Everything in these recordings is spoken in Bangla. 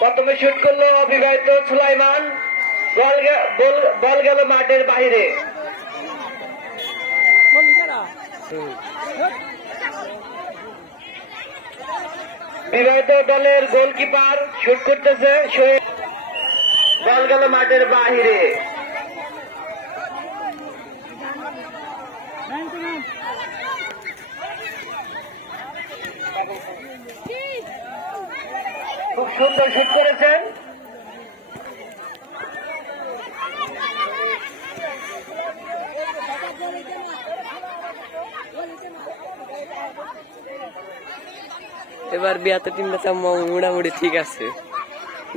প্রথমে শুট করলো অবিবাহিত সুলাইমান, বল গেল মাঠের বাহিরে। বিবাহিত দলের গোলকিপার শুট করতেছে, বল গেল মাঠের বাহিরে। খুব সুন্দর শুট করেছেন। এবার বিয়াতে টিমটা মোটামুটি ঠিক আছে,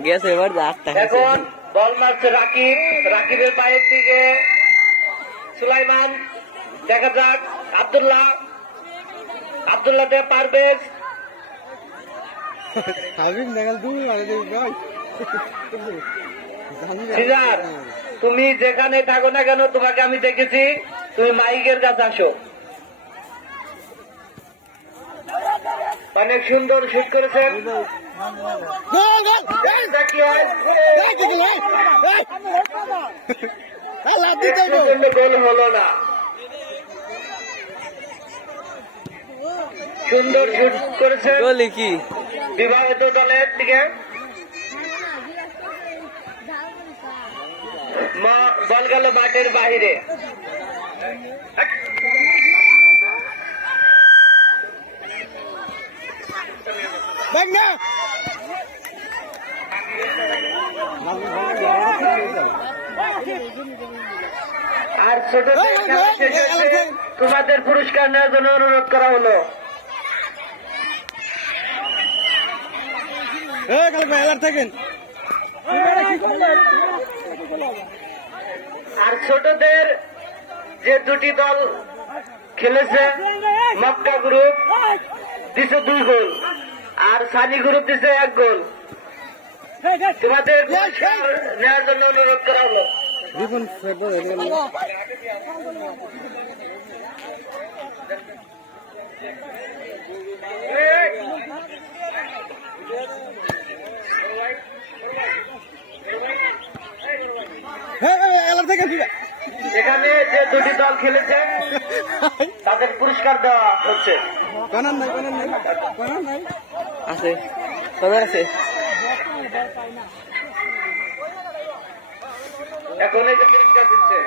গেছে এবার 8টা। এখন বল মারছে রাকিব, রাকিবের পায়ের দিকে সুলাইমান, দেখা যাক আব্দুল্লাহ, আব্দুল্লাহ দিয়ে পারভেজ। সিজার, তুমি যেখানে থাকো না কেন, তোমাকে আমি দেখেছি, তুমি মাইকের কাছে আসো। অনেক সুন্দর শুট করেছেন। গোল হলো না, সুন্দর শুট করেছেন। গোল কি বিবাহিত দলের দিকে বল গেল মাঠের বাহিরে। আর ছোট তোমাদের পুরস্কার নেওয়ার জন্য অনুরোধ করা হলো। আর ছোটদের যে দুটি দল খেলেছে, মক্কা গ্রুপ দিছে 2 গোল আর সানি গ্রুপ দিছে 1 গোল। তোমাদের পুরস্কার নেওয়ার জন্য অনুরোধ করা হলো। এখানে যে দুটি দল খেলেছে তাদের পুরস্কার দেওয়া হচ্ছে। আছে কনার আছে, এখন এই যে পুরস্কার দিচ্ছে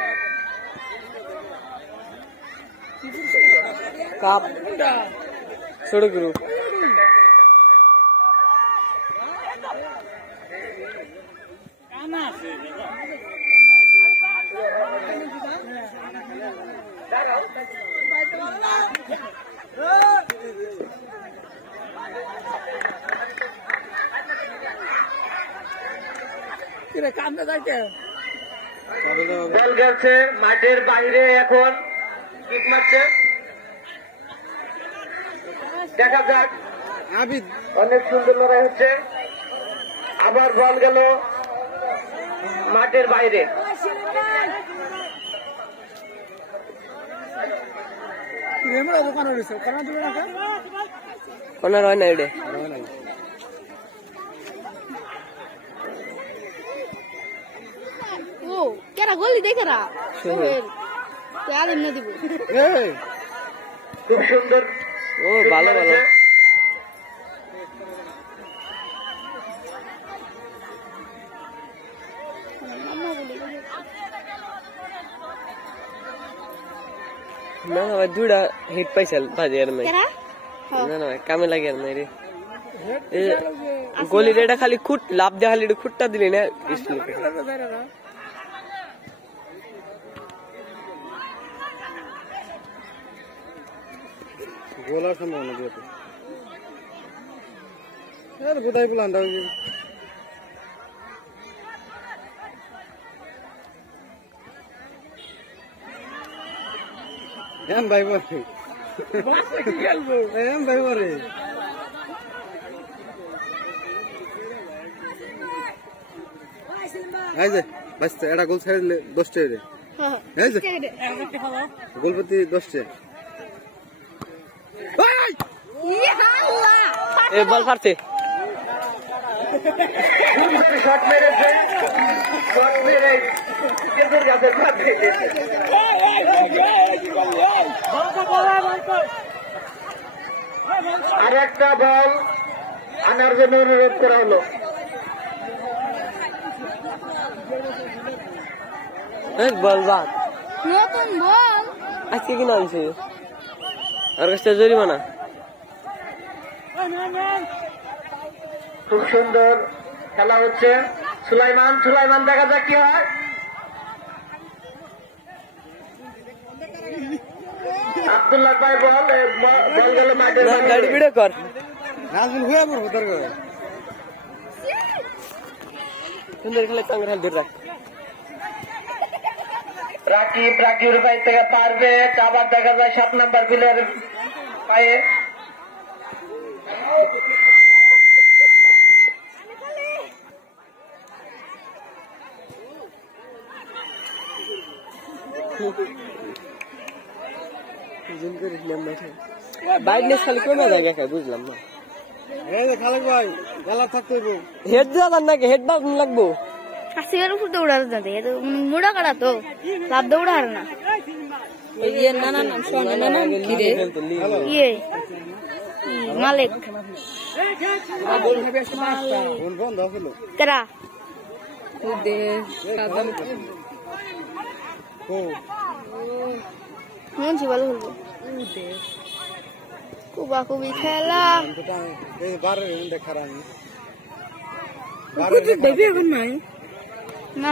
কাপ ছোট গ্রুপ। বল গেছে মাঠের বাইরে, এখন কিক মারছে, দেখা যাক। অনেক সুন্দর লড়াই হচ্ছে। আবার বল গেল মাঠের বাইরে। কনার হয় না এটা, ও কেরা গলি দেখে রা দিব। খুব সুন্দর, ও ভালো ভালো। না না ভাই 2টা হিট পাইছিল বাজে আর নাই, না না কামে লাগে আর নাই রে। গোলি রেটা খালি খুট লাভ দেয়া, খালি খুঁটটা দিলি না গোলার সম্ভাবনা যেহেতু কোথায় গুলো আন্ডা ভাই ভাই বরে এটা গোল ছাড়লে 10 টাকা গোলপতি 10 টাকা। বল ফাটছে সুন্দর শট মেরেছে, শট মেরে কেতুর কাছে ভাত খেয়েছে। আর একটা বল আনার জন্য অনুরোধ করা হলো। বল বাদ নতুন বল আজকে কিনা আনছে আর কাছে জরিমানা। খুব সুন্দর খেলা হচ্ছে। সুলাইমান দেখা যাক কি হয়। আব্দুল্লাহ ভাই বল গেল মাঠের গাড়ি ভিডিও কর নাজমুল হয়ে পড়বো তোর ঘরে। সুন্দর খেলে চাঙ্গের হাল ধরে রাখ। রাকিব ভাই থেকে পারবে, আবার দেখা যায় 7 নাম্বার প্লেয়ার পায়ে। বাইরে খালি কমে যায় বুঝলাম না। এই যে খালেক ভাই গেলা থাকতে হইব। হেড দেওয়া নাকি হেড দাও লাগবো। হাসির উপর দৌড়াতে যাতে মোড়া কাটা তো লাভ দৌড়ার না। মালিক কেরা মনছি ভালো হলো কুবাকুবি খেলা না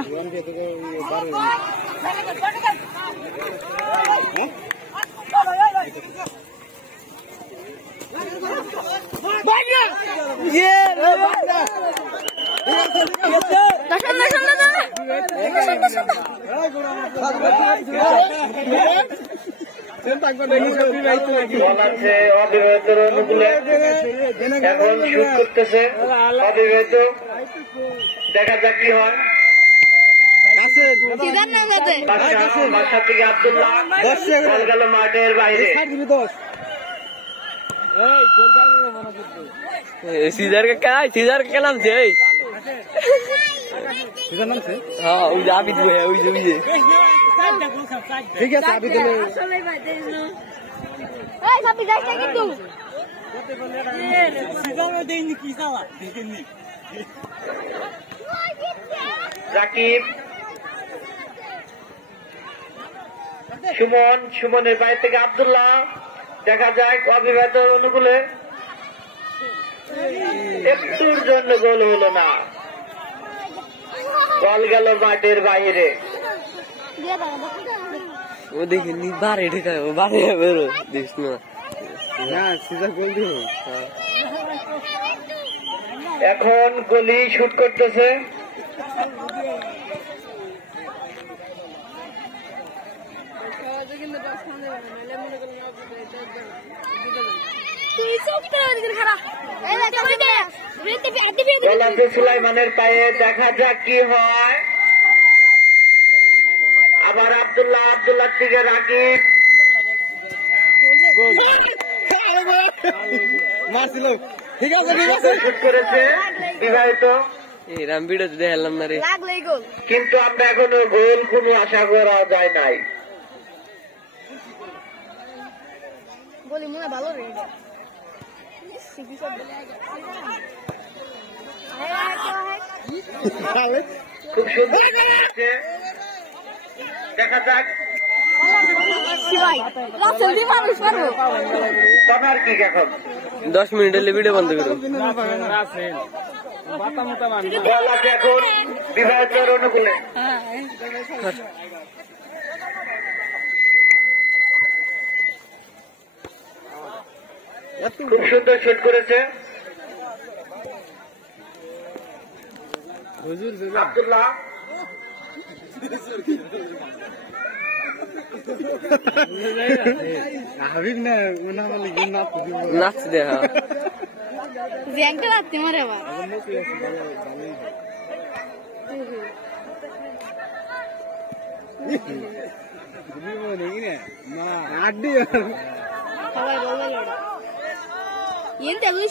অবিবাহিত অনুকূলে এখন শুট করতেছে অবিবাহিত। দেখা যাক কি হয়। বাসার থেকে আব্দুল্লাহ বল গেল মাঠের বাইরে। सीजर का नाम से हाँ अभी तो है ঠিক আছে আবি দিলে রাকিব সুমনের বাইরে থেকে আব্দুল্লাহ। দেখা যায় অবিবাহিত অনুকূলে একটুর জন্য গোল হলো না, বল গেল মাঠের বাইরে। वो देखिए नी बारे ढका वो बारे बेरो देखना না সিধা গোল দিব। এখন গলি শুট করতেছে। সুলাইমানের পায়ে, দেখা যাক কি হয়। আবার আব্দুল্লাহ থেকে রাকিব মারছিল। ঠিক আছে শুট করেছে বিবাহিত, রাম ভিডিও দেখালাম না রে, কিন্তু আমরা এখনো গোল কোনো আশা করা যায় নাই। খুব সুন্দর দেখা যাক কর্নার কিক। এখন 10 মিনিট হলে ভিডিও বন্ধ করো। বল আছে এখন বিবাহিত অনুকূলে। খুব সুন্দর শুট করেছে আব্দুল্লাহ। হাবিব না মনে হয় নাচ দেখা মারে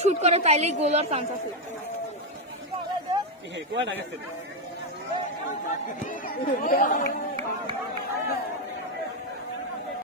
শুট করে তাইলেই গোল আর চান্স আছে। কোয়াটা গেছে